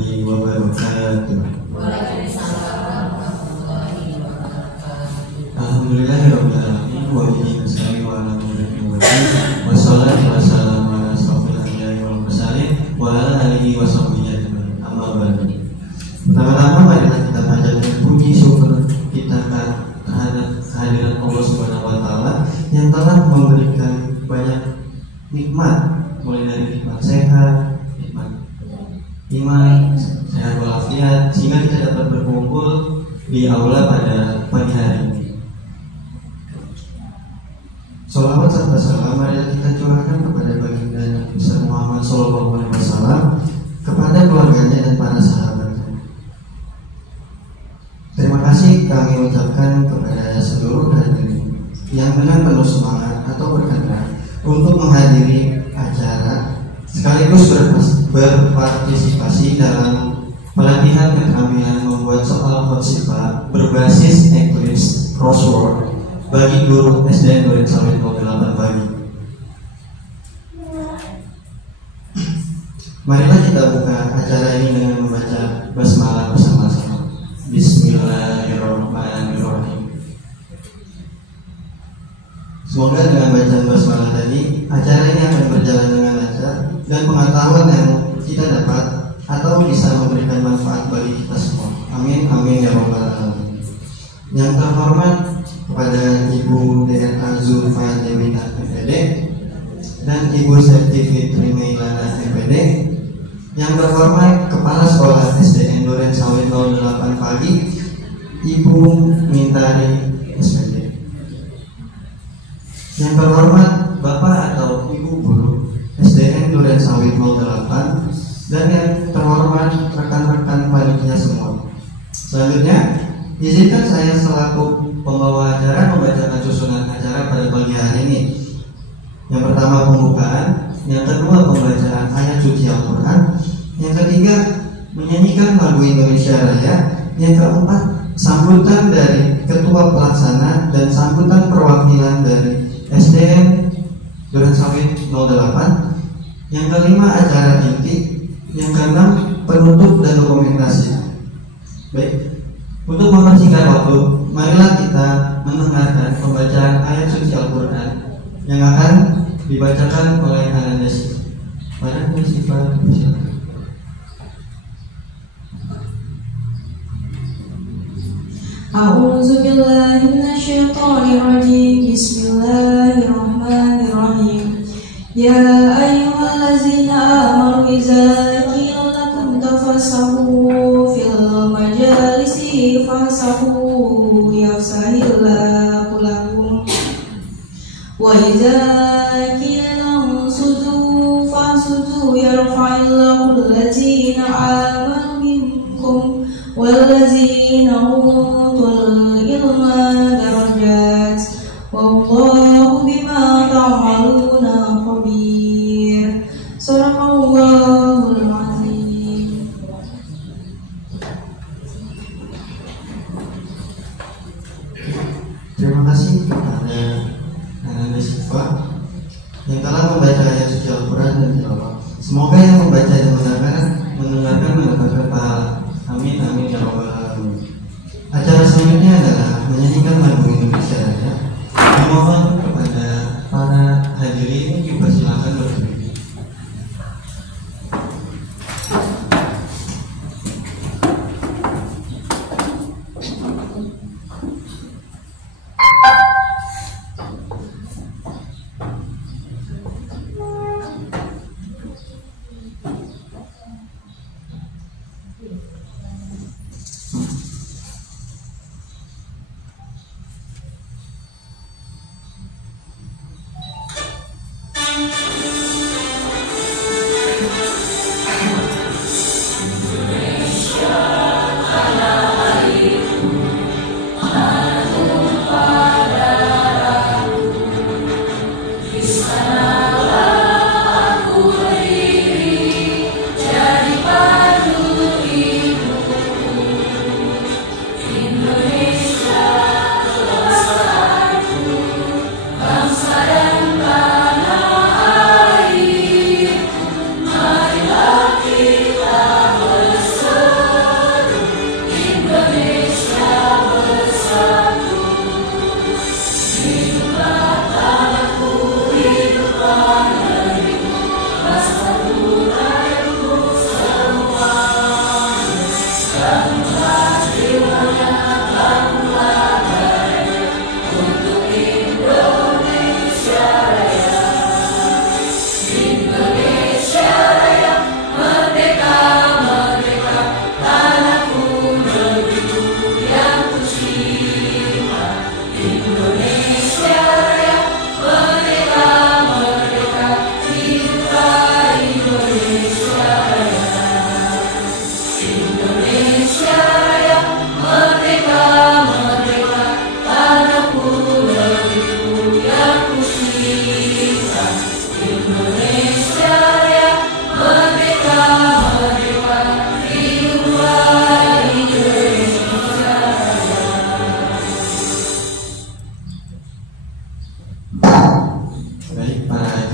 warahmatullahi wabarakatuh. Alhamdulillahirabbil alamin wa bihi nasta'in wa ala umuri waddin wassalatu wassalamu ala asyrofil anbiya'i wal mursalin wa ala alihi wa sahbihi ajmain. Amma ba'du. Pertama-tama marilah kita panjatkan puji syukur kita terhadap kehadiran Allah Subhanahu wa taala yang telah memberikan banyak nikmat, mulai dari nikmat sehat, nikmat iman, sehat walafiat, sehingga kita dapat berkumpul di aula pada pagi hari ini. Salawat serta salam marilah kita curahkan kepada baginda Nabi besar Muhammad SAW, kepada keluarganya dan para sahabatnya. Terima kasih kami ucapkan kepada seluruh hadirin yang dengan penuh semangat atau berkenan untuk menghadiri acara sekaligus berpartisipasi dalam pelatihan keterampilan membuat soal khotsibah berbasis Eclipse Crossword bagi guru SDN Duren Sawit 08 pagi. Marilah kita buka acara ini dengan membaca basmalah bersama-sama. Bismillahirrahmanirrahim. Semoga dengan bacaan basmalah tadi acara ini akan berjalan dengan lancar dan pengetahuan yang kita dapat atau bisa memberikan manfaat bagi kita semua. Amin amin ya rabbal alamin. Yang terhormat kepada Ibu DNA Zulfa Dewita MPD dan Ibu Septi Fitri Meilana MPD. Yang terhormat Kepala Sekolah SDN Duren Sawit 08 pagi Ibu Mintari SPD. Yang terhormat Bapak atau Ibu Guru SDN Duren Sawit 08 dan yang terhormat rekan-rekan panitia semua. Selanjutnya, izinkan saya selaku pembawa acara membacakan susunan acara pada pagi hari ini. Yang pertama pembukaan, yang kedua pembacaan ayat suci Al-Quran, yang ketiga menyanyikan lagu Indonesia Raya, yang keempat sambutan dari ketua pelaksana dan sambutan perwakilan dari SDN Duren Sawit 08, yang kelima acara inti, yang keenam penutup dan dokumentasi. Baik, untuk mempersingkat waktu, marilah kita mendengarkan pembacaan ayat suci Al-Quran yang akan dibacakan oleh Ananda Sifa. Pada Sifa, silakan. A'udzu billahi minasyaitonir rajim. Bismillahirrahmanirrahim. Ya ayyuhallazina amanu idza qila lakum tafassahu fil majalisi fafsahu yafsahillahu lakum wa idza qila ansudu fansudu yarfa'illahu allazina amanu minkum wallazina utul ilma darajat wallahu bima ta'maluna khabir. Sadaqallahul azim. Terima kasih kepada Ananda Sifa yang telah membaca ayat suci Al-Quran dan tilawah. Semoga yang membaca dan mendengarkan mendapatkan pahala. Amin amin ya rabbal alamin. Acara selanjutnya adalah menyanyikan lagu Indonesia Raya. Mohon kepada para hadirin dipersilakan berdiri.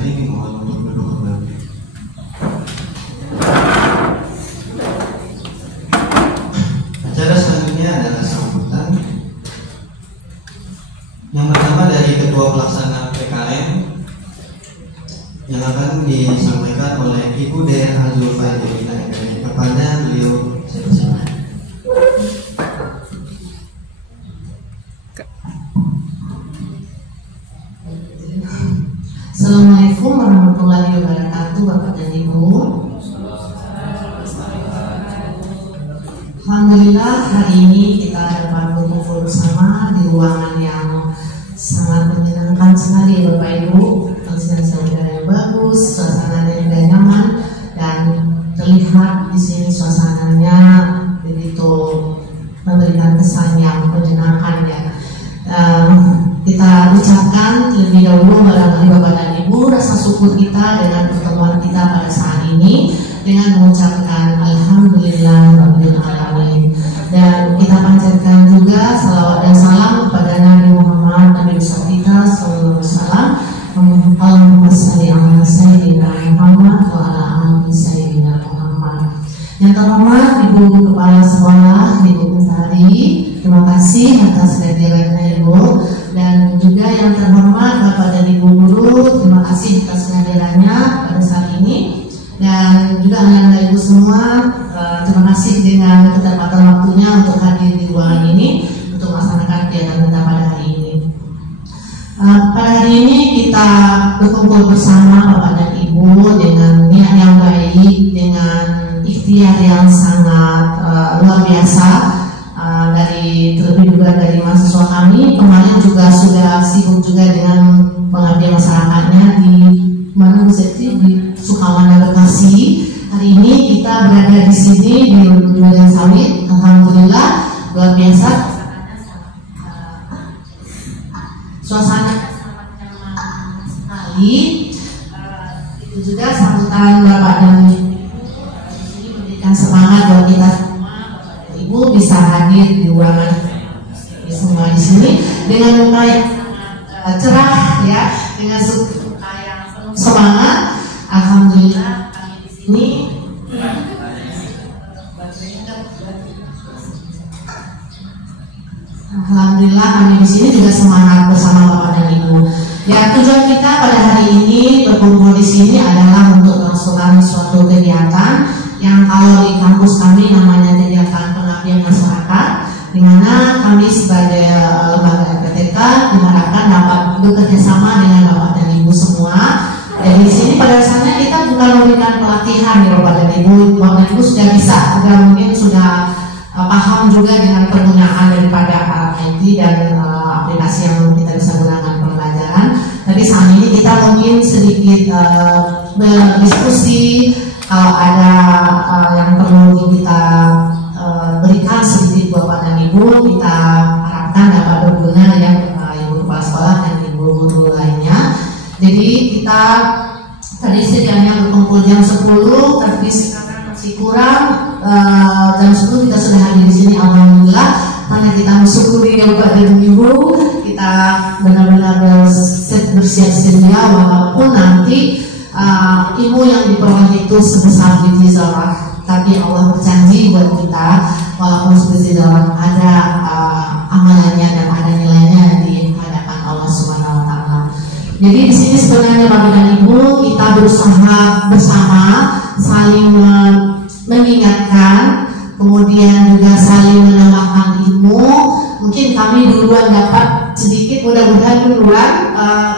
ini mohon untuk duduk kembali. Acara selanjutnya adalah sambutan. Yang pertama dari Ketua Pelaksana PKM yang akan disampaikan oleh Ibu Dea Azulfa Jelina. Kepada beliau saya persilakan. Assalamualaikum warahmatullahi wabarakatuh, Bapak dan Ibu. Alhamdulillah hari ini kita dapat berkumpul bersama di ruangan yang sangat menyenangkan sekali, Bapak Ibu. Konsistensi udara yang bagus, suasananya juga nyaman, dan terlihat di sini suasananya begitu memberikan kesan yang menyenangkan ya. Kita ucapkan terlebih dahulu barangkali Bapak dan Ibu rasa syukur kita dengan pertemuan kita pada saat ini dengan mengucapkan Alhamdulillah Rabbil Alamin, dan kita panjatkan juga salawat dan salam kepada Nabi Muhammad, Nabi besar kita sallallahu alaihi wasallam. Allahumma shalli ala sayyidina Muhammad wa ala ali sayyidina Muhammad. Yang terhormat Ibu Kepala Sekolah, Ibu Mentari, terima kasih atas kehadirannya Ibu. Dan juga yang terhormat Bapak dan Ibu Guru, terima kasih atas kehadirannya pada saat ini. Dan juga anak-anak Ibu semua, terima kasih dengan ketepatan waktunya untuk hadir di ruangan ini untuk melaksanakan kegiatan kita pada hari ini. Pada hari ini kita berkumpul bersama Bapak dan Ibu dengan niat yang baik, dengan ikhtiar yang sangat luar biasa. Terlebih juga dari mahasiswa kami kemarin juga sudah sibuk juga dengan pengabdian masyarakatnya di mana di Sukamana Bekasi. Hari ini kita berada di sini di Duren Sawit. Alhamdulillah luar biasa. Suasana sangat nyaman sekali. Itu juga sambutan Bapak dan Ibu ini memberikan semangat buat kita Ibu bisa hadir di ruangan semua di sini dengan muka yang sangat cerah ya, dengan muka yang penuh semangat. Alhamdulillah kami di sini. Alhamdulillah kami di sini juga semangat bersama Bapak dan Ibu. Ya, tujuan kita pada hari ini berkumpul di sini adalah untuk melaksanakan suatu kegiatan yang kalau di kampus kami namanya kegiatan pengabdian masyarakat, di mana kami sebagai lembaga FPTK diharapkan dapat bekerja sama dengan Bapak dan Ibu semua. Jadi di sini pada dasarnya kita bukan memberikan pelatihan ya Bapak dan Ibu. Bapak dan Ibu sudah bisa, mungkin sudah paham juga dengan penggunaan daripada IT dan aplikasi yang kita bisa gunakan pembelajaran. Tapi saat ini kita mungkin sedikit berdiskusi. Kalau ada yang perlu kita berikan sedikit Bapak dan Ibu, kita harapkan dapat berguna ya Ibu Kepala Sekolah dan Ibu Guru lainnya. Jadi kita tadi sedianya berkumpul jam 10, tapi sekarang masih kurang. Jam 10 kita sudah hadir di sini, alhamdulillah. Karena kita mensyukuri ya Bapak dan Ibu, kita benar-benar bersiap sedia walaupun nanti ilmu yang diperoleh itu sebesar biji zarah, tapi Allah berjanji buat kita walaupun sebiji zarah ada amalannya dan ada nilainya di hadapan Allah Subhanahu Wa Taala. Jadi di sini sebenarnya Bapak dan Ibu kita berusaha bersama saling mengingatkan, kemudian juga saling menambahkan ilmu. Mungkin kami duluan dapat sedikit, mudah-mudahan duluan.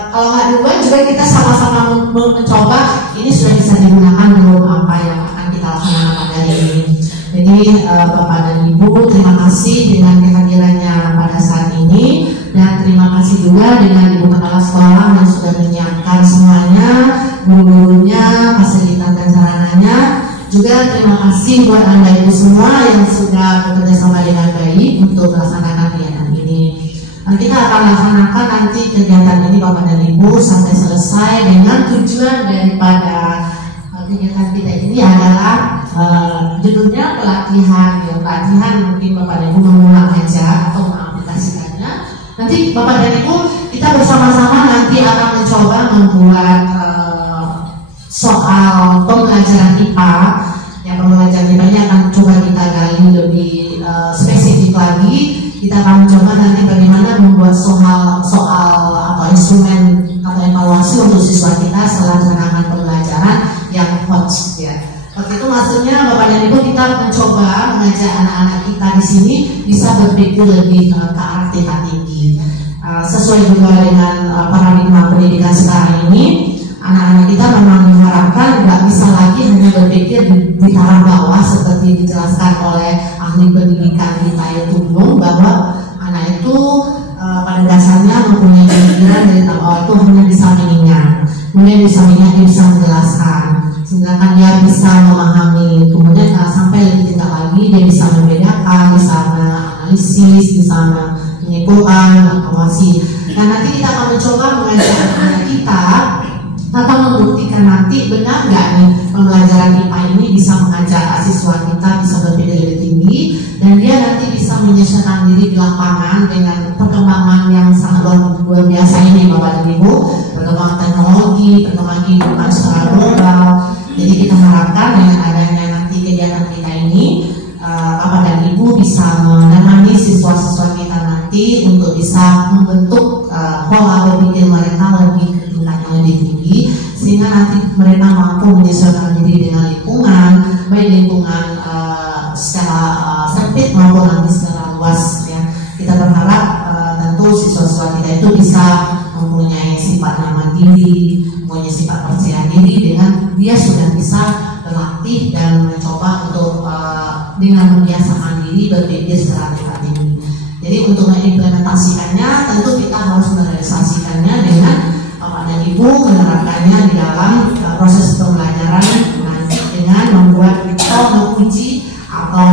Kalau nggak duluan juga kita sama-sama mencoba. Ini sudah bisa digunakan belum apa yang akan kita laksanakan pada hari ini. Jadi Bapak dan Ibu terima kasih dengan kehadirannya pada saat ini, dan terima kasih juga dengan Ibu Kepala Sekolah yang sudah menyiapkan semuanya, guru-gurunya, fasilitas dan sarananya. Juga terima kasih buat Anda Ibu semua yang sudah bekerja sama dengan baik untuk melaksanakan kegiatan ini. Kita akan laksanakan nanti kegiatan ini Bapak dan Ibu sampai selesai dengan tujuan daripada kegiatan kita ini adalah judulnya pelatihan. Ya, pelatihan mungkin Bapak dan Ibu mengulang aja atau mengaplikasikannya. Nanti Bapak dan Ibu kita bersama-sama nanti akan mencoba membuat soal pembelajaran IPA. Yang pembelajaran IPA ini akan coba kita gali lebih spesifik lagi. Kita akan mencoba nanti bagaimana membuat soal atau instrumen atau evaluasi untuk siswa kita setelah jalankan pembelajaran yang hot ya. Waktu itu maksudnya Bapak dan Ibu kita mencoba mengajak anak-anak kita di sini bisa berpikir lebih ke arah tingkat tinggi. Sesuai juga dengan paradigma pendidikan sekarang ini, anak-anak kita memang diharapkan nggak bisa lagi hanya berpikir di taraf bawah seperti dijelaskan oleh ahli pendidikan di Tayutumung bahwa anak itu pada dasarnya mempunyai pemikiran dari tahap awal itu hanya bisa mengingat, kemudian bisa mengingat dia bisa menjelaskan, sehingga kan dia bisa memahami, kemudian sampai lebih tingkat lagi dia bisa membedakan, bisa menganalisis, bisa menyimpulkan, mengawasi. Nah nanti kita akan mencoba mengajak anak-anak kita atau membuktikan nanti benar nggak nih pembelajaran IPA ini bisa mengajak siswa kita bisa berpikir lebih tinggi dan dia nanti bisa menyesuaikan diri di lapangan dengan perkembangan yang sangat luar biasa ini Bapak dan Ibu, perkembangan teknologi, perkembangan kehidupan secara global. Jadi kita harapkan dengan adanya nanti kegiatan kita ini Bapak dan Ibu bisa menemani siswa-siswa kita nanti untuk bisa membentuk pola berpikir mereka lebih tinggi sehingga nanti mereka mampu menyesuaikan diri dengan lingkungan, baik lingkungan secara sempit maupun nanti secara luas ya. Kita berharap tentu siswa-siswa kita itu bisa mempunyai sifat nyaman diri, mempunyai sifat percaya diri dengan dia sudah bisa berlatih dan mencoba untuk dengan membiasakan diri berpikir secara tingkat tinggi. Jadi untuk mengimplementasikannya tentu kita harus merealisasikannya dengan Bapak dan Ibu menerapkannya di dalam proses pembelajaran dengan membuat atau menguji atau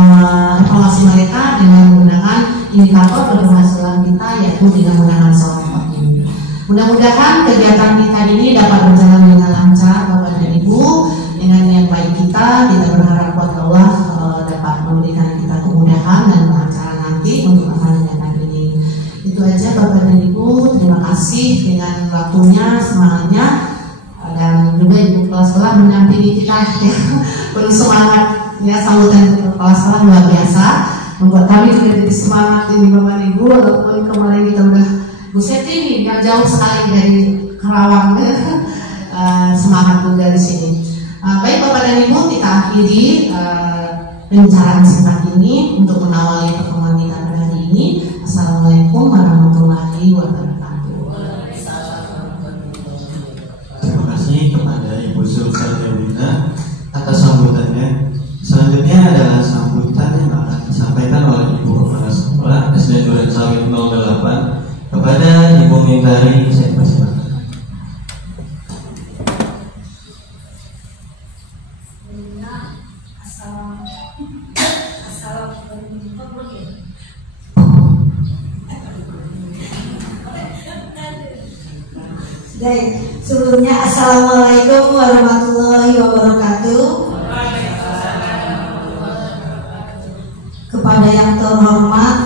evaluasi mereka dengan menggunakan indikator keberhasilan kita yaitu dengan menggunakan SWOT ini. Mudah-mudahan kegiatan kita ini dapat berjalan dengan lancar Bapak dan Ibu. Dengan niat baik kita berharap buat Allah dapat memberikan kita kemudahan dan kelancaran nanti untuk kegiatan ini. Itu aja Bapak dan Ibu, terima kasih dengan waktunya, semangatnya, dan juga Ibu Kepala Sekolah mendampingi kita ya, penuh semangat ya, sambutan Kepala Sekolah luar biasa, membuat kami juga jadi semangat ini Bapak Ibu, walaupun kemarin kita udah Bu Seti nih, yang jauh sekali dari Karawang semangat juga di sini. Baik Bapak dan Ibu, kita akhiri pembicaraan singkat ini untuk mengawali pertemuan kita pada hari ini. Assalamualaikum warahmatullahi wabarakatuh. Terima kasih kepada Ibu Zulfa Dewina atas sambutannya. Selanjutnya adalah sambutan yang akan disampaikan oleh Ibu Kepala Sekolah SD Duren Sawit 08 kepada Ibu Mintari. Saya persilakan. Baik, sebelumnya Assalamualaikum warahmatullahi wabarakatuh. Kepada yang terhormat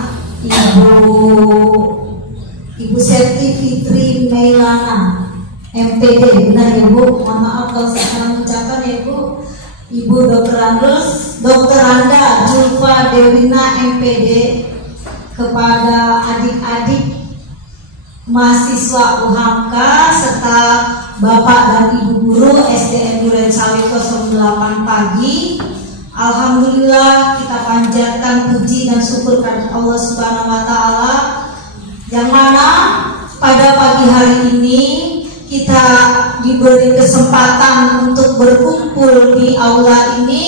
Ibu Septi Fitri Mailana MPD, benar ya Bu? Mohon maaf kalau saya salah mengucapkan ya Bu. Ibu Dr. Anda Zulfa Dewina MPD, kepada adik-adik mahasiswa UHAMK serta Bapak dan Ibu Guru SDN Duren Sawit 08 pagi. Alhamdulillah kita panjatkan puji dan syukur kepada Allah Subhanahu wa Ta'ala, yang mana pada pagi hari ini kita diberi kesempatan untuk berkumpul di aula ini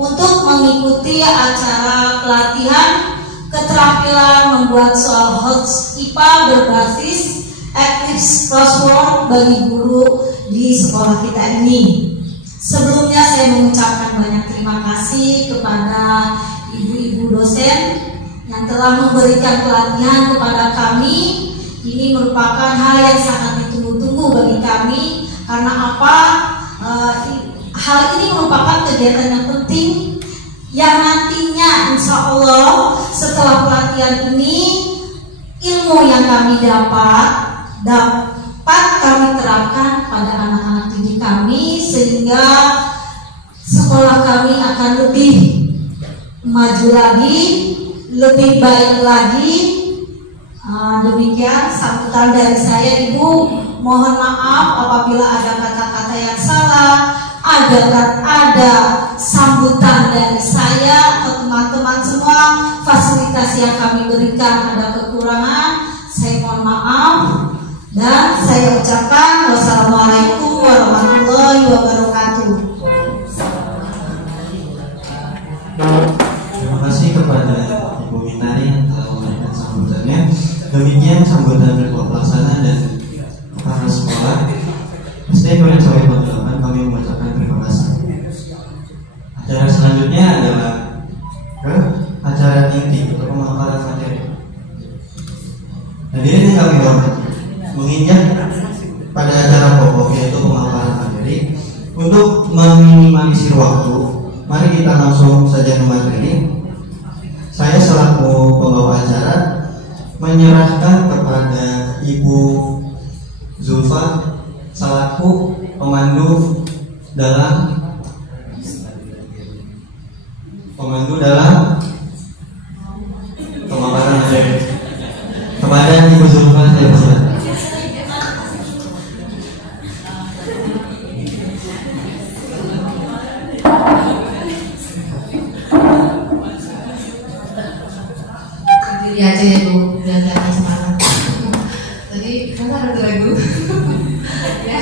untuk mengikuti acara pelatihan keterampilan membuat soal HOTS IPA berbasis Eclipse Crossword bagi guru di sekolah kita ini. Sebelumnya saya mengucapkan banyak terima kasih kepada ibu-ibu dosen yang telah memberikan pelatihan kepada kami. Ini merupakan hal yang sangat ditunggu-tunggu bagi kami. Karena apa? Hal ini merupakan kegiatan yang penting yang nantinya insya Allah setelah pelatihan ini ilmu yang kami dapat kami terapkan pada anak-anak didik kami, sehingga sehingga sekolah kami akan lebih maju lagi, lebih baik lagi. Demikian sambutan dari saya, Ibu. Mohon maaf apabila ada kata-kata yang salah, ada sambutan dari saya atau teman-teman semua, fasilitas yang kami berikan ada kekurangan, saya mohon maaf. Dan saya ucapkan wassalamualaikum warahmatullahi wabarakatuh. Terima kasih kepada Ibu Minari yang telah memberikan sambutannya. Demikian sambutan dari pelaksana dan kepala sekolah SD Duren Sawit 8 kami mengucapkan terima kasih. Acara selanjutnya adalah acara inti atau pemaparan materi. Hadirin yang kami hormati, menginjak pada acara pokok yaitu pemaparan materi. Untuk meminimalisir waktu, mari kita langsung saja ke materi. Saya selaku pembawa acara menyerahkan kepada Ibu Zulfa selaku pemandu dalam pemaparan materi. Kepada Ibu Zulfa saya persilakan. Sendiri aja ya Bu, biar kelihatan semangat. Tadi kan ada lagu. Ya,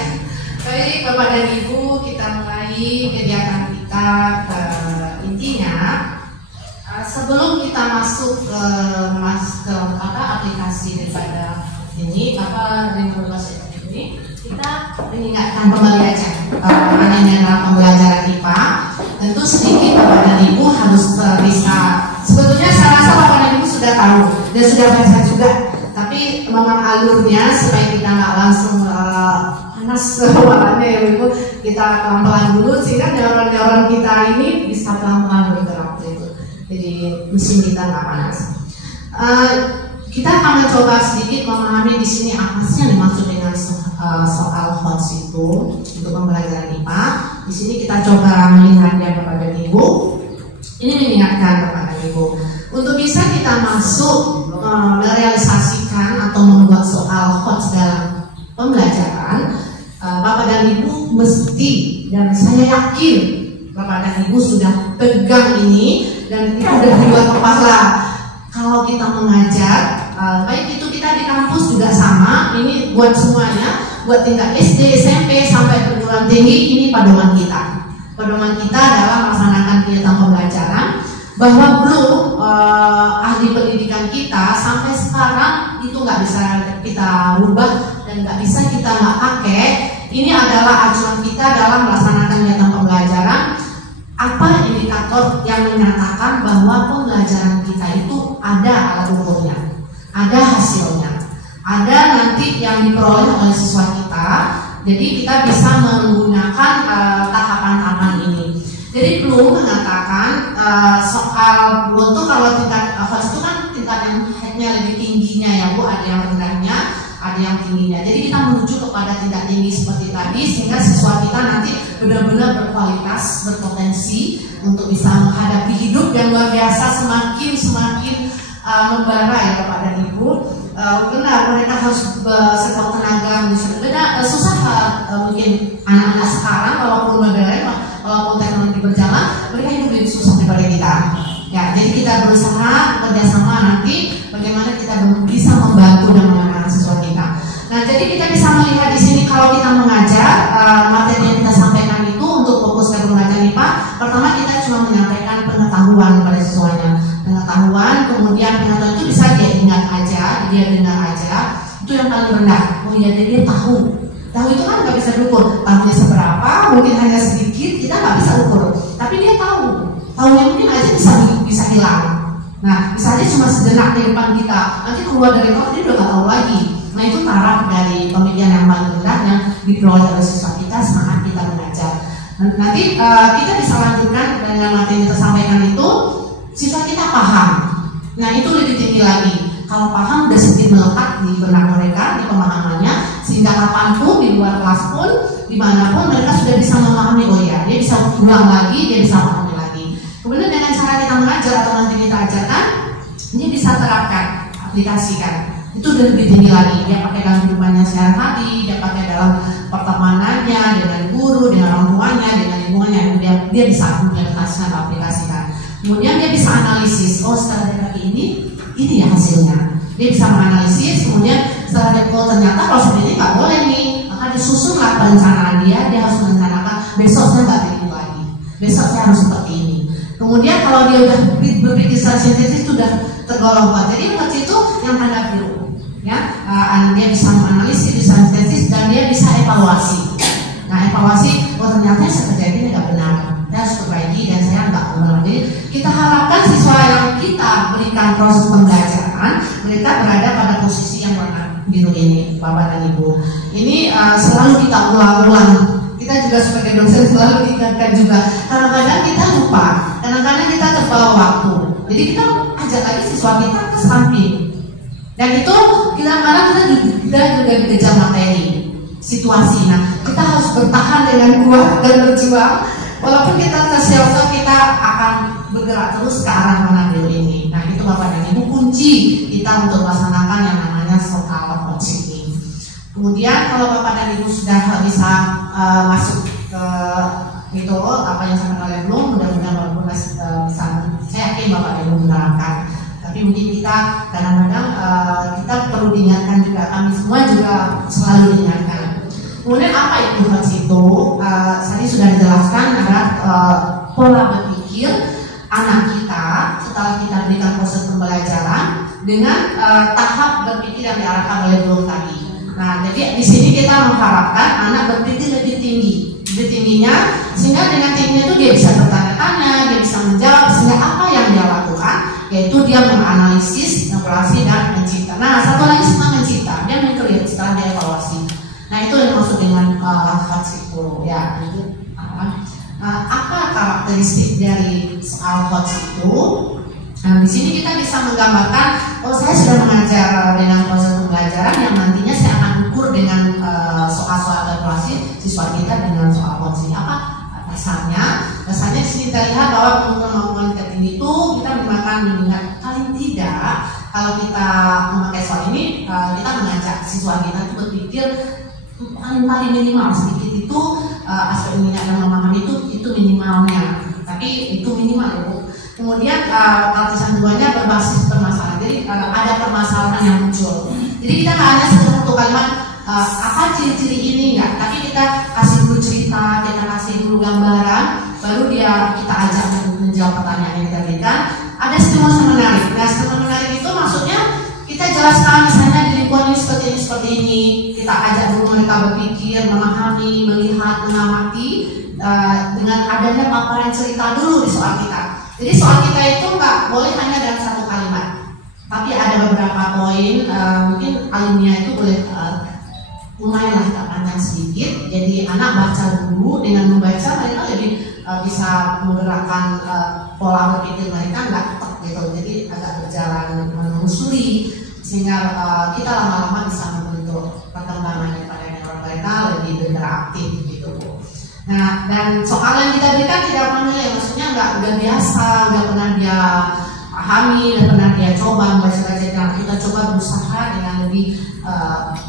baik Bapak dan Ibu, kita mulai kegiatan kita. Intinya, sebelum kita masuk ke aplikasi daripada ini kita mengingatkan kembali aja ini adalah pembelajaran IPA. Tentu sedikit Bapak dan Ibu harus bisa, sebetulnya saya rasa Bapak dan Ibu sudah tahu dan sudah baca juga, tapi memang alurnya supaya kita nggak langsung panas kepalanya ya Ibu, kita pelan-pelan dulu sehingga neuron-neuron kita ini bisa pelan-pelan bergerak gitu. Jadi mesin kita nggak panas. Kita akan mencoba sedikit memahami di sini apa sih yang dimaksud dengan soal HOTS itu untuk pembelajaran IPA. Di sini kita coba melihatnya kepada Ibu. Ini mengingatkan kepada Ibu untuk bisa kita masuk merealisasikan atau membuat soal HOTS dalam pembelajaran. Bapak dan Ibu mesti, dan saya yakin Bapak dan Ibu sudah pegang ini dan itu sudah di luar kepala. Kalau kita mengajar, baik itu kita di kampus juga sama, ini buat semuanya, buat tingkat SD, SMP, sampai perguruan tinggi, ini pedoman kita. Pedoman kita adalah melaksanakan kegiatan pembelajaran, bahwa belum ahli pendidikan kita sampai sekarang itu nggak bisa kita rubah dan nggak bisa kita nggak pakai. Ini adalah acuan kita dalam melaksanakan kegiatan pembelajaran. Apa indikator yang menyatakan bahwa pembelajaran kita itu ada alat ukurnya, ada hasilnya, ada nanti yang diperoleh oleh siswa kita. Jadi kita bisa menggunakan tahapan-tahapan ini. Jadi belum mengatakan soal untuk kalau tingkat HOTS itu kan tingkat yang headnya lebih tingginya ya Bu, ada yang rendahnya, ada yang tingginya. Jadi kita menuju kepada tingkat tinggi seperti tadi sehingga siswa kita nanti benar-benar berkualitas, berpotensi untuk bisa menghadapi hidup yang luar biasa, semakin membara ya Bapak dan Ibu. Benar mereka harus sekuat tenaga, benar susah mungkin anak-anak sekarang walaupun modern, walaupun teknologi berjalan, mereka hidup lebih susah daripada kita. Ya, jadi kita berusaha kerjasama nanti bagaimana kita bisa membantu dan mengenal siswa kita. Nah, jadi kita bisa melihat di sini kalau kita mengajar materi yang kita sampaikan itu untuk fokus ke pembelajaran IPA. Pertama kita cuma menyampaikan pengetahuan pada siswanya, pengetahuan, kemudian pengetahuan itu bisa dia ingat aja, dia dengar aja, itu yang paling rendah. Oh iya, dia tahu. Tahu itu kan nggak bisa diukur, tahunya seberapa, mungkin hanya sedikit, kita nggak bisa ukur. Tapi dia tahu, tahunya mungkin aja bisa hilang. Nah, misalnya cuma sejenak di depan kita, nanti keluar dari kelas dia udah nggak tahu lagi. Nah, itu taraf dari pemikiran yang paling rendah yang diperoleh oleh siswa kita saat kita mengajar. Nanti kita bisa lanjutkan dengan materi yang kita sampaikan itu, siswa kita paham. Nah, itu lebih tinggi lagi. Kalau paham udah sedikit melekat di benak mereka, di pemahamannya, sehingga kapanpun di luar kelas pun dimanapun mereka sudah bisa memahami, oh ya, dia bisa ulang lagi, dia bisa memahami lagi. Kemudian dengan cara kita mengajar atau nanti kita ajarkan, dia bisa terapkan, aplikasikan. Itu udah lebih tinggi lagi. Dia pakai dalam kehidupannya sehari-hari, dia pakai dalam pertemanannya dengan guru, dengan orang tuanya, dengan lingkungannya. Dia bisa implementasikan, aplikasikan. Kemudian dia bisa analisis. Oh, setelah terapi ini ya hasilnya. Dia bisa menganalisis. Kemudian setelah dia, oh ternyata kalau seperti ini nggak boleh nih, maka disusunlah perencanaan dia. Dia harus merencanakan besok saya nggak begitu lagi. Besok saya harus seperti ini. Kemudian kalau dia udah berpikir secara sintetis itu udah tergolong kuat. Jadi coach itu yang tanda biru. Ya, dia bisa menganalisis, bisa sintesis, dan dia bisa evaluasi. Nah, evaluasi, oh ternyata yang saya kerjain ini nggak benar, saya harus perbaiki dan saya nggak benar. Jadi kita harapkan siswa yang kita berikan proses pembelajaran, mereka berada pada posisi yang warna biru ini, Bapak dan Ibu. Ini selalu kita ulang-ulang. Kita juga sebagai dosen selalu diingatkan juga. Kadang-kadang kita lupa, kadang-kadang kita terbawa waktu. Jadi kita ajak lagi siswa kita ke samping. Dan itu kita juga dikejar materi, situasi. Nah, kita harus bertahan dengan kuat dan berjuang. Walaupun kita terseok, kita akan bergerak terus ke arah mana biru ini. Nah, itu Bapak dan Ibu kunci kita untuk melaksanakan yang namanya soal coaching. Kemudian kalau Bapak dan Ibu sudah bisa masuk ke itu apa yang saya oleh belum, mudah-mudahan Bapak bisa. Saya yakin Bapak dan Ibu menerapkan. Tapi mungkin kita kadang-kadang kita perlu diingatkan juga, kami semua juga selalu diingatkan. Kemudian apa itu coach itu? Tadi sudah dijelaskan ada pola berpikir anak kita setelah kita berikan proses pembelajaran dengan tahap berpikir yang diarahkan oleh guru tadi. Nah, jadi di sini kita mengharapkan anak berpikir lebih tinggi, lebih tingginya, sehingga dengan tingginya itu dia bisa bertanya-tanya, dia bisa menjawab, sehingga apa yang dia lakukan, yaitu dia menganalisis, evaluasi, dan mencipta. Nah, satu lagi tentang mencipta, dia mengkreat setelah dia evaluasi. Nah, itu yang maksud dengan coach itu, ya. Itu apa karakteristik dari soal coach itu? Nah, di sini kita bisa menggambarkan, oh saya sudah mengajar dengan proses pembelajaran yang nantinya saya akan ukur dengan soal-soal evaluasi siswa kita dengan soal coaching. Apa dasarnya di sini kita lihat bahwa untuk kemampuan tertinggi itu kita mengingat paling tidak kalau kita memakai soal ini kita mengajak siswa kita itu berpikir paling minimal sedikit itu aspek minat dan memahami itu minimalnya, tapi itu minimal ya Bu. Kemudian lapisan keduanya berbasis permasalahan. Jadi ada permasalahan yang muncul. Jadi kita nggak hanya satu kalimat apa ciri-ciri ini enggak, tapi kita kasih dulu cerita, kita kasih dulu gambaran, baru kita ajak menjawab pertanyaan yang kita berikan. Ada stimulus menarik. Nah, stimulus menarik itu maksudnya kita jelaskan misalnya di lingkungan ini seperti ini. Kita ajak dulu mereka berpikir, memahami, melihat, mengamati dengan adanya paparan cerita dulu di soal kita. Jadi soal kita itu nggak boleh hanya dalam satu kalimat, tapi ada beberapa poin. Mungkin alumni itu boleh lumayanlah kita panjang sedikit. Jadi anak baca dulu, dengan membaca mereka lebih bisa menggerakkan pola berpikir mereka, nggak tek gitu. Jadi agak berjalan menelusuri sehingga kita lama-lama bisa membentuk perkembangan daripada neuron mereka lebih beraktif gitu. Nah, dan soal yang kita berikan tidak menilai, maksudnya udah biasa, udah pernah dia pahami, udah pernah dia coba membaca-baca. Kita coba berusaha dengan lebih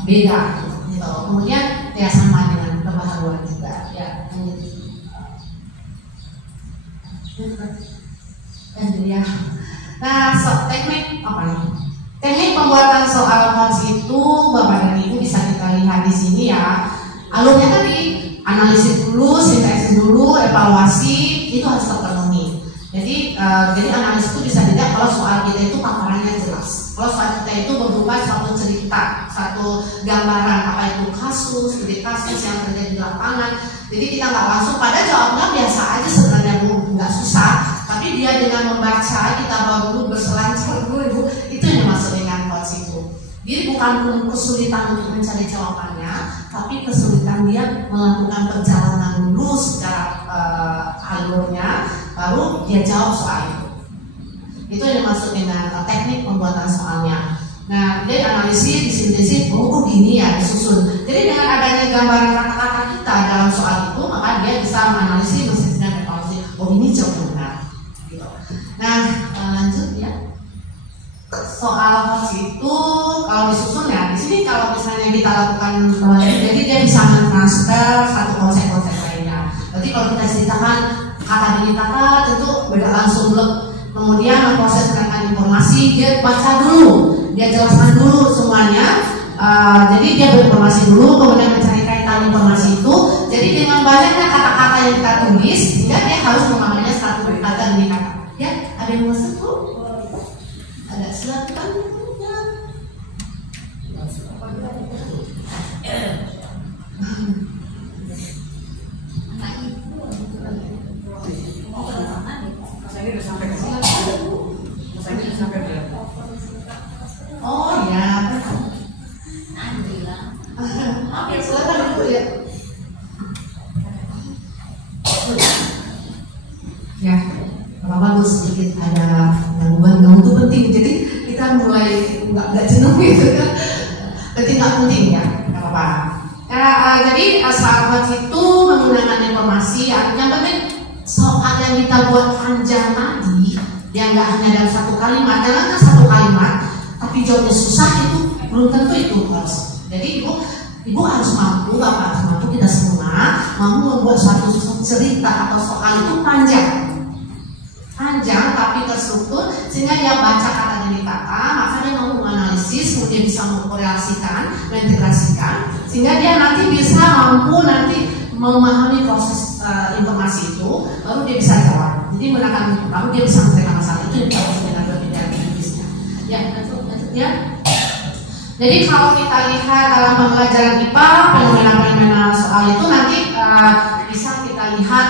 beda gitu. Kemudian ya sama dengan pemahaman juga ya. Nah, teknik apa nih? Teknik pembuatan soal coach itu Bapak dan Ibu bisa kita lihat di sini ya. Alurnya tadi analisis dulu, sintesis dulu, evaluasi itu harus terpenuhi. Jadi analisis itu bisa dilihat kalau soal kita itu paparannya jelas. Kalau soal kita itu berupa suatu cerita, satu gambaran apa itu kasus, studi kasus yang terjadi di lapangan. Jadi kita nggak langsung pada jawabnya biasa aja sebenarnya Bu, nggak susah. Tapi dia dengan membaca kita baru berselancar dulu Ibu, itu yang dimaksud dengan coach itu. Jadi bukan kesulitan untuk mencari jawabannya, tapi kesulitan dia melakukan perjalanan dulu secara alurnya, baru dia jawab soal itu. Itu yang dimaksud dengan teknik pembuatan soalnya. Nah, dia analisis, disintesis, kok gini ya, disusun. Jadi dengan adanya gambaran kata-kata kita dalam soal itu, maka dia bisa menganalisis, mensintesis dan evaluasi. Oh, ini jauh benar. Gitu. Nah, lanjut ya. Soal hoax itu kalau disusun ya, di sini kalau misalnya kita lakukan, jadi dia bisa mentransfer satu konsep-konsep lainnya. Berarti kalau kita ceritakan kata demi kata, tentu beda langsung blok. Kemudian memproses menangkan informasi, dia baca dulu, dia jelaskan dulu semuanya. Jadi dia berinformasi dulu, kemudian mencari kaitan informasi itu. Jadi dengan banyaknya kata-kata yang kita tulis, sehingga dia harus memahaminya satu kata demi kata. Ya, ada yang mau sebut? Ada, silakan. Oh ya, oke, silakan dulu ya. Ya, apa-apa sedikit ada gangguan itu penting. Jadi kita mulai nggak jenuh gitu kan. Berarti nggak penting ya, nggak apa-apa. Jadi soal itu menggunakan informasi. Yang penting soal yang kita buat panjang tadi, yang nggak hanya dalam satu kalimat, jangan satu kalimat, tapi jawabnya susah itu belum tentu itu harus. Jadi ibu harus mampu, bapak harus mampu, kita semua mampu membuat suatu cerita atau soal itu panjang tapi terstruktur, sehingga dia baca kata demi kata, maka dia mau menganalisis, kemudian bisa mengkorelasikan, mengintegrasikan, sehingga dia nanti bisa mampu nanti memahami proses informasi itu, baru dia bisa jawab. Jadi menggunakan baru dia bisa memberikan masalah itu yang kita maksud dengan berbeda jenisnya. Ya, lanjut ya. Jadi kalau kita lihat dalam pembelajaran IPA, fenomena-fenomena soal itu nanti bisa kita lihat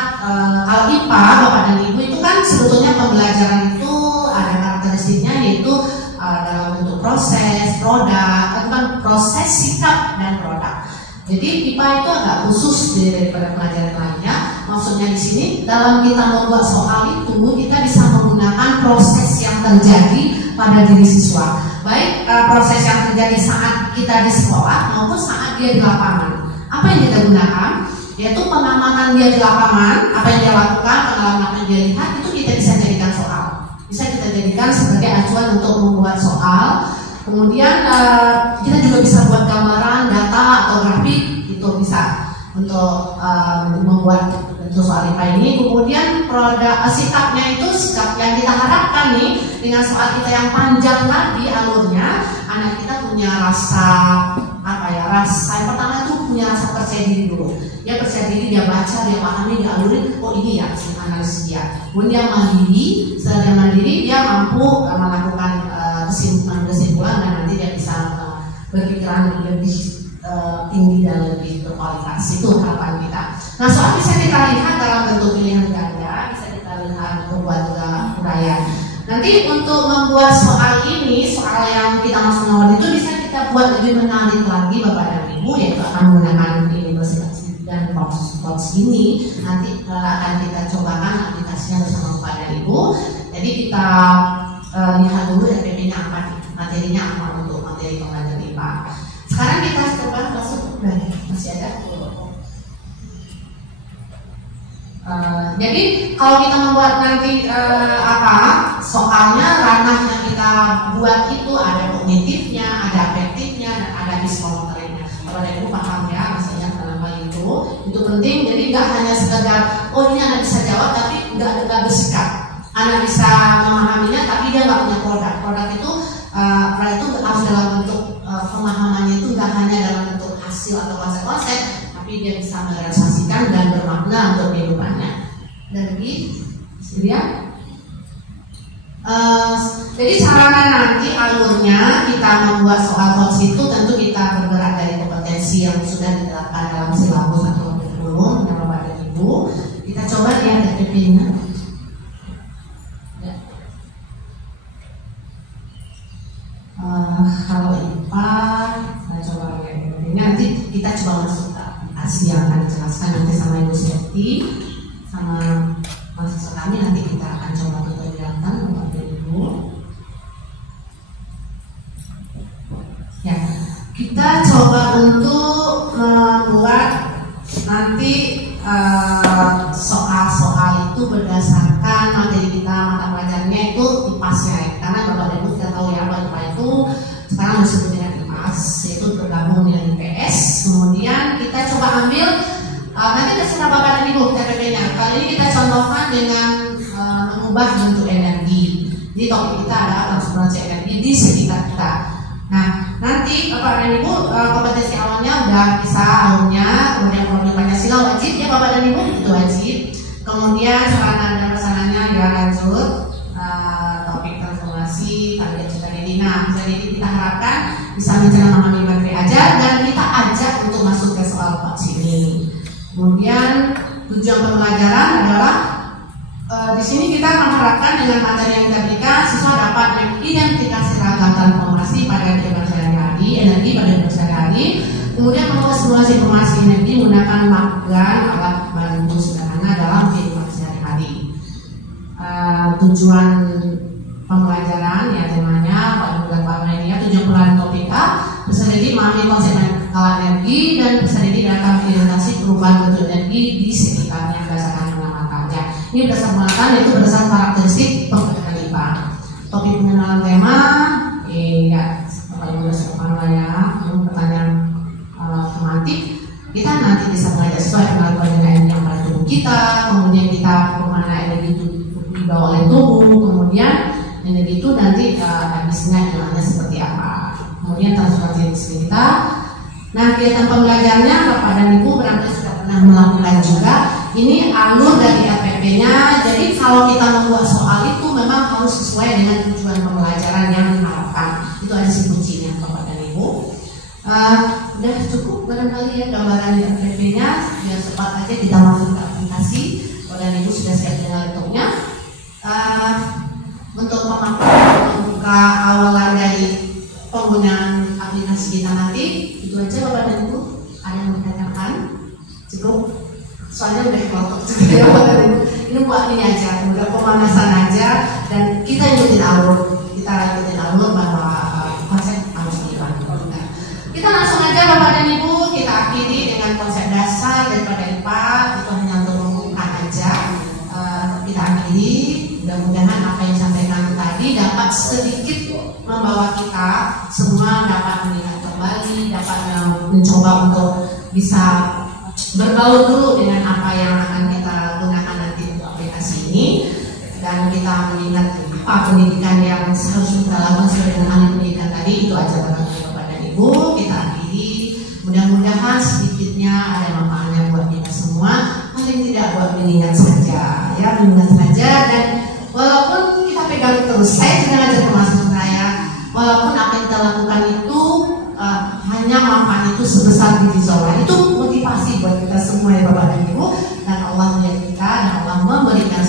kalau IPA Bapak dan Ibu itu kan sebetulnya pembelajaran itu ada karakteristiknya, yaitu dalam bentuk proses, produk, kan proses, sikap dan produk. Jadi IPA itu agak khusus daripada pelajaran lainnya. Maksudnya di sini dalam kita membuat soal itu kita bisa menggunakan proses yang terjadi pada diri siswa, baik proses yang terjadi saat kita di sekolah maupun saat dia di lapangan. Apa yang kita gunakan? Yaitu pengamatan dia di lapangan, apa yang dia lakukan, pengalaman apa yang dia lihat, itu kita bisa jadikan soal. Bisa kita jadikan sebagai acuan untuk membuat soal. Kemudian kita juga bisa buat gambaran, data atau grafik, itu bisa untuk membuat bentuk soal IPA ini. Kemudian produk sikapnya itu sikap yang kita harapkan nih dengan soal kita yang panjang tadi alurnya, anak kita punya rasa rasa yang pertama itu punya rasa percaya diri dulu. Dia percaya diri, dia baca, dia pahami, dia alurin, oh ini ya analisis dia. Kemudian dia mandiri, setelah dia mandiri dia mampu melakukan kesimpulan dan nanti dia bisa berpikiran lebih tinggi dan lebih berkualitas. Itu harapan kita. Nah, soal bisa kita lihat dalam bentuk pilihan ganda, bisa kita lihat membuat uraian. Nanti untuk membuat soal ini, soal yang kita masuk awal itu bisa kita buat lebih menarik lagi Bapak dan Ibu, yaitu akan menggunakan investigasi dan box ini. Nanti akan kita cobakan aplikasinya bersama Bapak dan Ibu. Jadi kita lihat dulu RPP-nya apa, materinya apa untuk materi pembelajaran IPA. Sekarang kita coba masuk lagi, masih ada. Jadi kalau kita membuat nanti soalnya ranah yang kita buat itu ada kognitifnya, ada afektifnya, dan ada psikomotoriknya. Kalau ada ibu paham ya, misalnya dalam hal itu penting. Jadi nggak hanya sekedar oh ini anak bisa jawab, tapi nggak bersikap. Anak bisa memahaminya, tapi dia nggak punya produk. Produk itu harus dalam bentuk pemahamannya itu nggak hanya dalam bentuk hasil atau konsep-konsep, tapi dia bisa merealisasikan dan bermakna untuk kehidupannya. Dan dia jadi sarana nanti alurnya kita membuat soal hoax itu tentu kita bergerak dari kompetensi yang sudah diterapkan dalam silabus atau kurikulum yang Bapak dan Ibu. Kita coba lihat RPP-nya. Kalau IPA saya coba lihat ini nanti kita coba masuk ke aplikasi yang akan dijelaskan nanti sama Ibu Seti sama mahasiswa kami. Nanti kita akan coba perlihatkan Bapak dan Ibu. coba untuk membuat nanti soal-soal itu berdasarkan materi kita, mata pelajarannya itu IPAS ya. Karena Bapak dan Ibu kita tahu ya, Bapak itu sekarang disebut dengan IPAS, yaitu bergabung dengan IPS. Kemudian kita coba ambil nanti terserah Bapak dan Ibu TPP-nya. Kali ini kita contohkan dengan mengubah bentuk energi. Jadi topik kita adalah transformasi energi di sekitar kita. Nah, nanti Bapak dan Ibu kompetensi awalnya udah bisa alurnya, kemudian problem Pancasila wajib ya Bapak dan Ibu, itu wajib. Kemudian sarana dan prasarananya ya lanjut, topik transformasi, target cita diri. Nah, jadi kita harapkan bisa mencerna memahami materi ajar dan kita ajak untuk masuk ke soal vaksin ini. Kemudian tujuan pembelajaran adalah di sini kita mengharapkan dengan materi yang kita berikan siswa dapat mengidentifikasi ragam transformasi pada kehidupan sehari-hari, energi pada kehidupan sehari-hari, kemudian membuat simulasi informasi energi menggunakan magang alat bantu sederhana dalam kehidupan sehari-hari. Tujuan pembelajaran ya temanya tujuan pelajaran topik A, peserta didik memahami konsep skala energi dan peserta didik dalam identifikasi perubahan bentuk energi di sekitarnya berdasarkan pengamatan. Ini berdasarkan pengamatan yaitu berdasarkan karakteristik pembelajaran IPA. Topik pengenalan tema, ya Bapak Ibu sudah lah ya, pertanyaan tematik. Kita nanti bisa belajar sesuai dengan energi yang pada tubuh kita, kemudian kita kemana energi itu dibawa oleh tubuh, kemudian energi itu nanti habisnya hilangnya seperti apa. Kemudian transformasi kita. Nah, kegiatan pembelajarannya Bapak dan Ibu barangkali sudah pernah melakukan juga. Ini alur dari RPP-nya. Jadi kalau kita membuat soal itu memang harus sesuai dengan tujuan pembelajaran yang diharapkan. Itu ada si kuncinya Bapak dan Ibu. Udah cukup barangkali ya gambaran di RPP-nya. Biar cepat aja kita masuk ke aplikasi. Bapak dan Ibu sudah siap dengan laptopnya. Untuk membuka awalan dari penggunaan aplikasi kita nanti, itu aja Bapak dan Ibu. Ada yang bertanyakan? Cukup? Soalnya udah kelompok juga ya Bapak dan Ibu. Ini buat ini aja, udah pemanasan aja, dan kita ikutin alur. Kita ikutin alur bahwa konsep harus dibangun. Kita langsung aja Bapak dan Ibu, kita akhiri dengan konsep dasar daripada IPA. Itu hanya untuk membuka aja. Kita akhiri. Mudah-mudahan apa yang disampaikan tadi dapat sedikit membawa kita semua dapat melihat kembali, dapat mencoba untuk bisa berbaur dulu dengan apa yang akan kita gunakan nanti untuk aplikasi ini, dan kita melihat apa pendidikan yang harus kita lakukan sesuai dengan ahli pendidikan tadi. Itu aja barangkali Bapak dan Ibu, kita akhiri. Mudah-mudahan sedikitnya ada manfaatnya buat kita semua, paling tidak buat mengingat saja ya, mengingat saja. Dan walaupun kita pegang terus, saya juga ngajar pemasukan saya, walaupun apa yang kita lakukan itu hanya manfaat itu sebesar biji zola, itu motivasi buat kita semua ya Bapak dan Ibu. Dan Allah melihat kita, dan Allah memberikan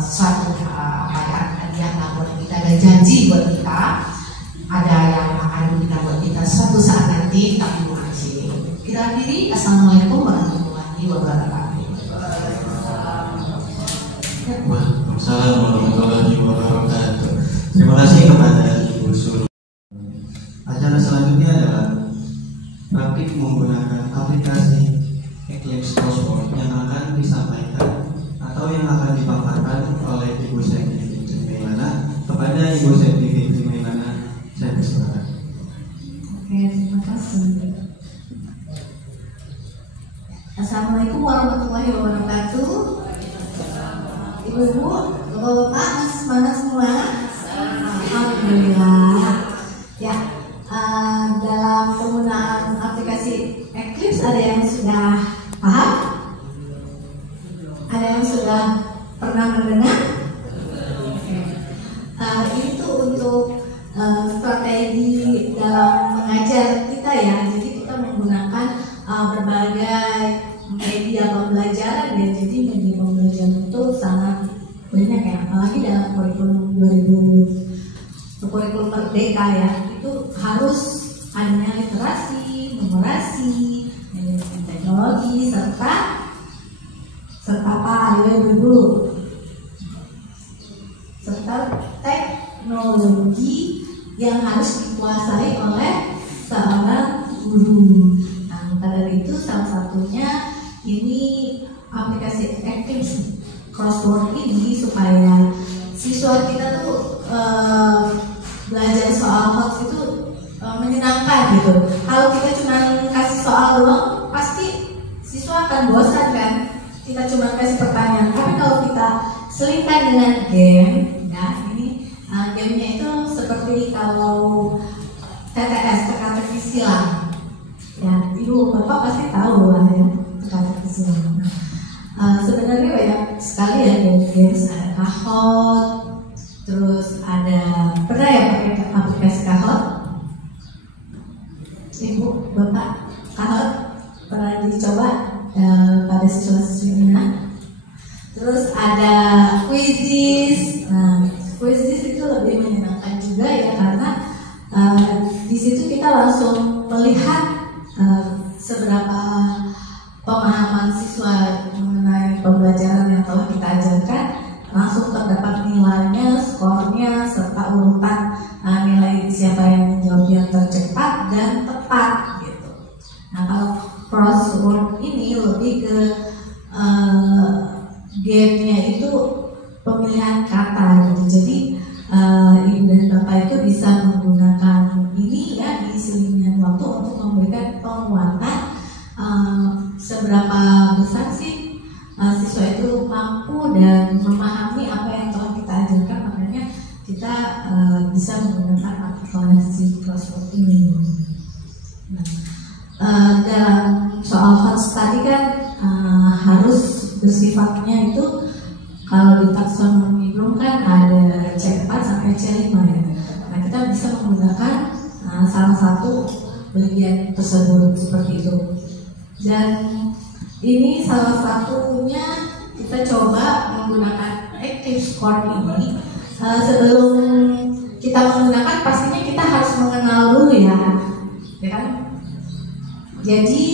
suatu hadiah buat kita, dan janji buat kita, ada yang akan diberikan buat kita suatu saat nanti, tapi bukan di sini. Kita akhiri. Assalamualaikum warahmatullahi wabarakatuh. Waalaikumsalam warahmatullahi wabarakatuh. Terima kasih kepada Ibu Sulu. Acara selanjutnya adalah praktik menggunakan aplikasi Eclipse Crossword yang akan disampaikan atau yang akan dipaparkan oleh Ibu Septi Maimana kepada Ibu Septi Maimana. Saya persilakan. Oke, terima kasih. Assalamualaikum warahmatullahi wabarakatuh. Ibu-ibu, bapak-bapak, semangat semua. Alhamdulillah. Ya, dalam penggunaan aplikasi Eclipse ada yang sudah paham? Ada yang sudah pernah mendengar? Ini tuh untuk strategi dalam mengajar kita ya. Jadi kita menggunakan berbagai media pembelajaran ya. Jadi media pembelajaran itu sangat banyak ya, apalagi dalam kurikulum 2000, kurikulum merdeka ya, itu harus adanya literasi, numerasi, manajemen teknologi, serta apa dulu, serta teknologi yang harus dikuasai oleh seorang guru satunya ini aplikasi Active Crossword ini supaya siswa kita tuh belajar soal hoax itu menyenangkan gitu. Kalau kita cuma kasih soal doang, pasti siswa akan bosan kan. Kita cuma kasih pertanyaan. Tapi kalau kita selipkan dengan game, ya ini gamenya itu seperti kalau TTS, teka-teki silang. Ya, ibu bapak pasti tahu lah ya teka-teki silang. Sebenarnya banyak sekali ya games, ada Kahoot, terus ada, pernah ya pakai aplikasi Kahoot? Ibu, bapak, Kahoot pernah dicoba pada siswa-siswinya? Terus ada Quizizz. Nah, Quizizz itu lebih menyenangkan juga ya, karena di situ kita langsung melihat seberapa pemahaman siswa mengenai pembelajaran yang telah kita ajarkan, langsung terdapat nilainya, skornya, serta urutan nilai siapa yang menjawab yang tercepat dan tepat gitu. Nah, kalau crossword ini lebih ke gamenya itu pemilihan kata gitu. Jadi ibu dan bapak itu bisa menggunakan ini ya di selingan waktu untuk memberikan penguatan seberapa besar sih siswa itu mampu dan memahami apa yang telah kita ajarkan. Makanya kita bisa menggunakan aplikasi crossword ini. Nah, dalam soal hoax tadi kan harus bersifatnya itu, kalau di taksonomi Bloom kan ada C4 sampai C5 ya. Nah, kita bisa menggunakan salah satu bagian tersebut seperti itu. Dan ini salah satunya kita coba menggunakan active score ini. Sebelum kita menggunakan pastinya kita harus mengenal dulu ya kan? Jadi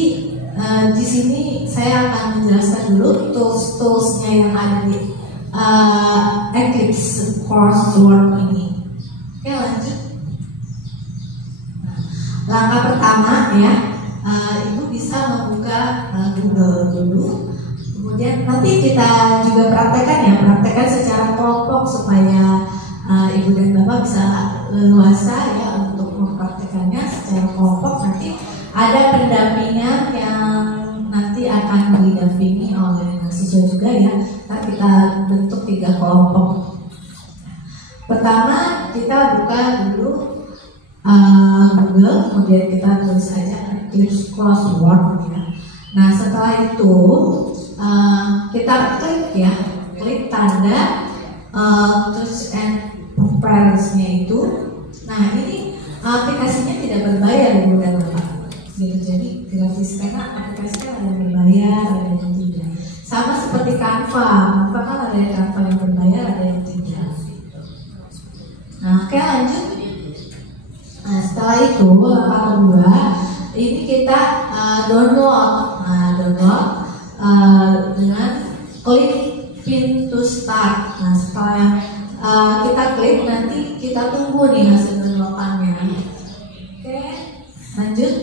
di sini saya akan menjelaskan dulu tools-toolsnya yang ada di Eclipse Crossword ini. Oke, lanjut. Nah, langkah pertama ya, ibu bisa membuka Google dulu. Kemudian nanti kita juga praktekkan secara kelompok supaya ibu dan bapak bisa leluasa ya untuk mempraktekannya secara kelompok. Nanti ada pendampingan yang nanti akan didampingi oleh siswa juga ya. Kita bentuk 3 kelompok. Pertama kita buka dulu Google, kemudian kita tulis saja Eclipse Crossword ya. Nah, setelah itu kita klik tanda search and preference-nya itu. Nah, ini aplikasinya tidak berbayar ibu dan bapak. Jadi gratis, karena aplikasinya ada yang berbayar, ada yang tidak. Sama seperti Canva kan ada yang Canva yang berbayar, ada yang tidak. Nah, oke, lanjut. Nah, setelah itu langkah kedua, ini kita download. Nah, download dengan klik pin to start. Nah, setelah kita klik, nanti kita tunggu nih hasil downloadannya. Oke, lanjut.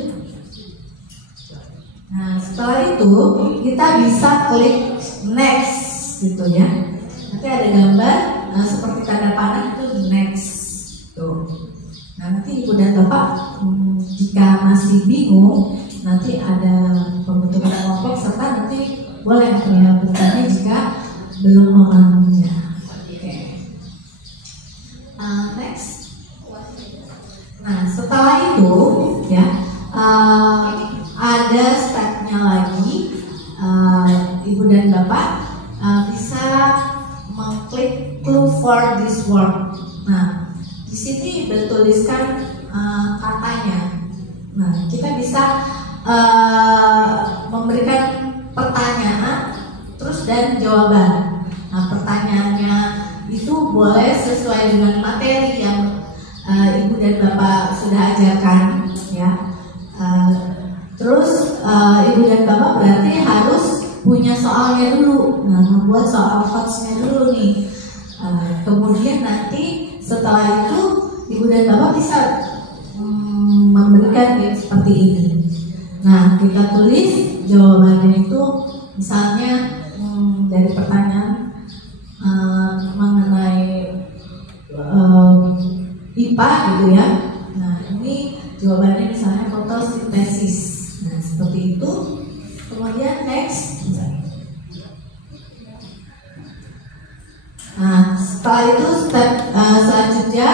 Nah, setelah itu kita bisa klik next gitu ya. Nanti ada gambar seperti tanda panah itu next tuh. Nah, nanti ibu dan bapak jika masih bingung, nanti ada pembentukan kelompok serta nanti boleh bertanya jika belum memahaminya. Oke. Next. Nah, setelah itu ya ada stepnya lagi. Ibu dan bapak bisa mengklik clue for this word. Nah, di sini bertuliskan katanya. Nah, kita bisa memberikan pertanyaan terus dan jawaban. Nah, pertanyaannya itu boleh sesuai dengan materi yang ibu dan bapak sudah ajarkan ya. Terus ibu dan bapak berarti harus punya soalnya dulu. Nah, membuat soal hoaxnya dulu nih. Kemudian nanti setelah itu ibu dan bapak bisa memberikan seperti ini. Nah, kita tulis jawabannya itu misalnya dari pertanyaan mengenai IPA gitu ya. Nah ini jawabannya misalnya fotosintesis. Nah seperti itu. Kemudian next. Nah setelah itu step selanjutnya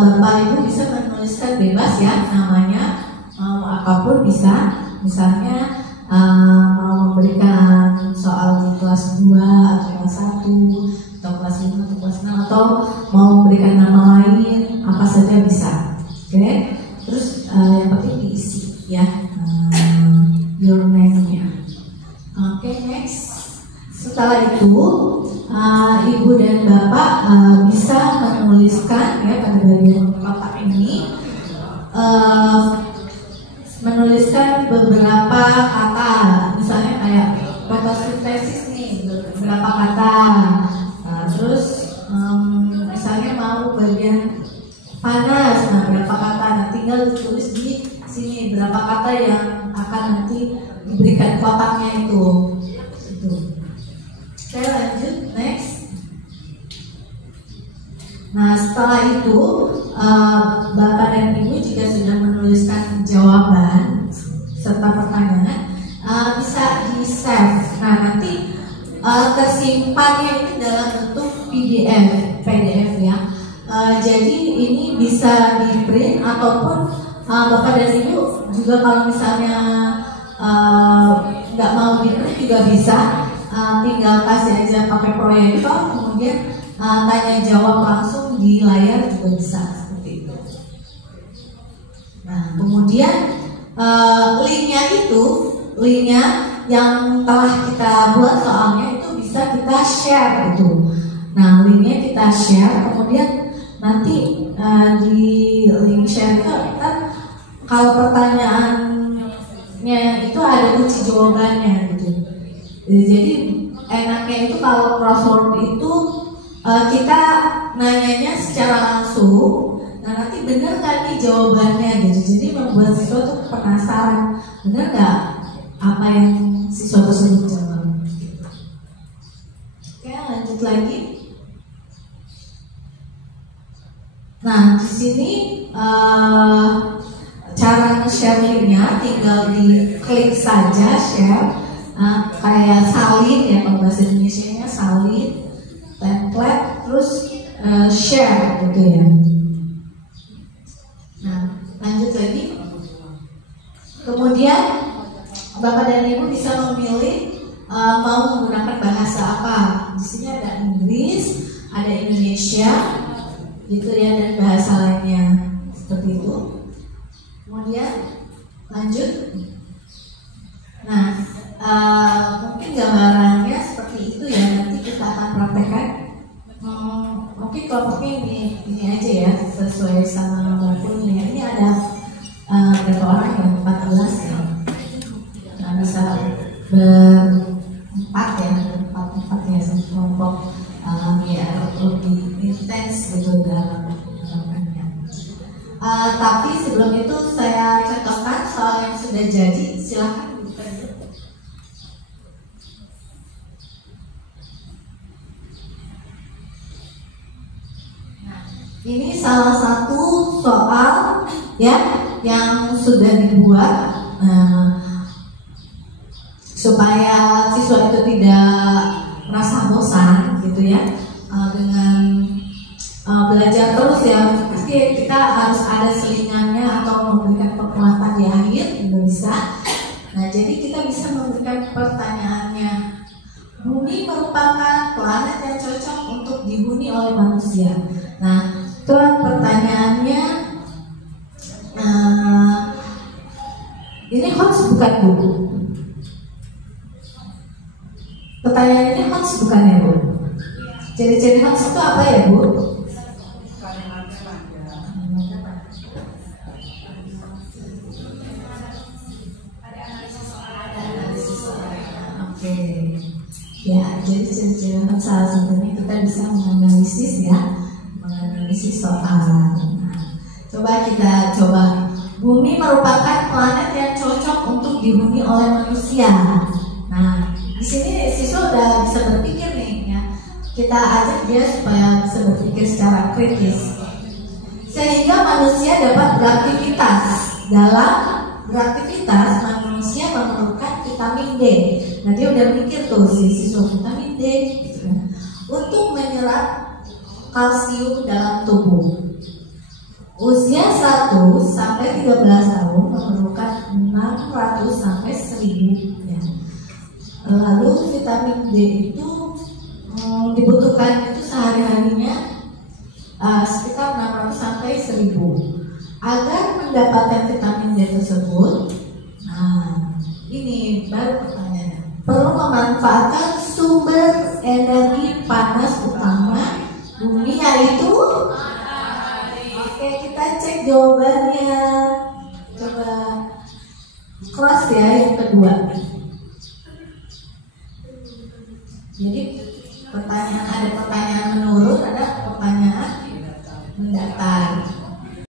Bapak Ibu bisa menuliskan bebas ya, namanya mau apapun bisa. Misalnya mau memberikan soal di kelas 2 atau kelas 1 atau kelas 5 atau kelas 6 atau mau memberikan nama lain, apa saja bisa. Oke. Terus yang penting diisi ya your name-nya. Oke, next. Setelah itu Ibu dan Bapak bisa menuliskan ya pada bagian kotak ini menuliskan beberapa kata, misalnya kayak fotosintesis nih beberapa kata. Terus misalnya mau bagian panas, nah berapa kata, nah tinggal ditulis di sini berapa kata yang akan nanti diberikan kotaknya itu. Oke, lanjut next. Nah setelah itu Bapak dan Ibu jika sudah menuliskan jawaban serta pertanyaan bisa di save. Nah nanti tersimpannya itu dalam bentuk PDF ya. Jadi ini bisa di print ataupun Bapak dan Ibu juga kalau misalnya nggak mau di print juga bisa. Tinggal kasih aja pakai proyektor, kemudian tanya jawab langsung di layar juga bisa seperti itu. Nah kemudian linknya yang telah kita buat soalnya itu bisa kita share gitu. Nah linknya kita share, kemudian nanti di link share itu kita kalau pertanyaannya itu ada kunci jawabannya gitu. Jadi enaknya itu kalau crossword itu kita nanyanya secara langsung. Nah nanti bener nggak nih jawabannya gitu. Jadi membuat siswa tuh penasaran, bener nggak apa yang siswa tersebut jawab. Oke, lanjut lagi. Nah di sini cara nge-share linknya tinggal diklik saja share. Kayak salin ya, kalau bahasa Indonesia-nya salin, template, terus share gitu ya. Nah lanjut lagi. Kemudian Bapak dan Ibu bisa memilih mau menggunakan bahasa apa. Di sini ada Inggris, ada Indonesia, gitu ya, dan bahasa lainnya seperti itu. Kemudian lanjut. Nah mungkin gambarannya seperti itu ya, nanti kita akan praktekkan. Mungkin kelompoknya ini aja ya, sesuai sama makulnya. Ini ada berapa orang ya? 14 ya. Nah bisa berempat ya, satu kelompok biar lebih intens gitu dalam melakukannya. Tapi sebelum itu saya contohkan soal yang sudah jadi, silahkan. Ini salah satu soal ya yang sudah dibuat supaya siswa itu tidak merasa bosan gitu ya, dengan belajar terus ya. Pasti kita harus ada selingannya atau memberikan penguatan di akhir juga bisa. Nah jadi kita bisa memberikan pertanyaannya. Bumi merupakan planet yang cocok untuk dihuni oleh manusia. Nah pertanyaannya ini hoax bukan Bu? Pertanyaan ini hoax bukan ya Bu? Ciri-ciri hoax itu apa ya Bu? Oke. Ya, jadi ciri-ciri hoax salah satunya kita bisa menganalisis ya, menganalisis soal. Coba kita Bumi merupakan planet yang cocok untuk dihuni oleh manusia. Nah, di sini siswa udah bisa berpikir nih ya. Kita ajak dia supaya bisa berpikir secara kritis, sehingga manusia dapat beraktivitas. Dalam beraktivitas, manusia memerlukan vitamin D. Nah, dia udah mikir tuh si siswa, vitamin D gitu ya, untuk menyerap kalsium dalam tubuh. Usia 1 sampai 13 tahun memerlukan 600 sampai 1000 ya. Lalu vitamin D itu dibutuhkan itu sehari-harinya sekitar 600 sampai 1000. Agar mendapatkan vitamin D tersebut, nah ini baru pertanyaannya, perlu memanfaatkan sumber energi panas utama bumi, yaitu Oke, kita cek jawabannya. Coba cross ya yang kedua.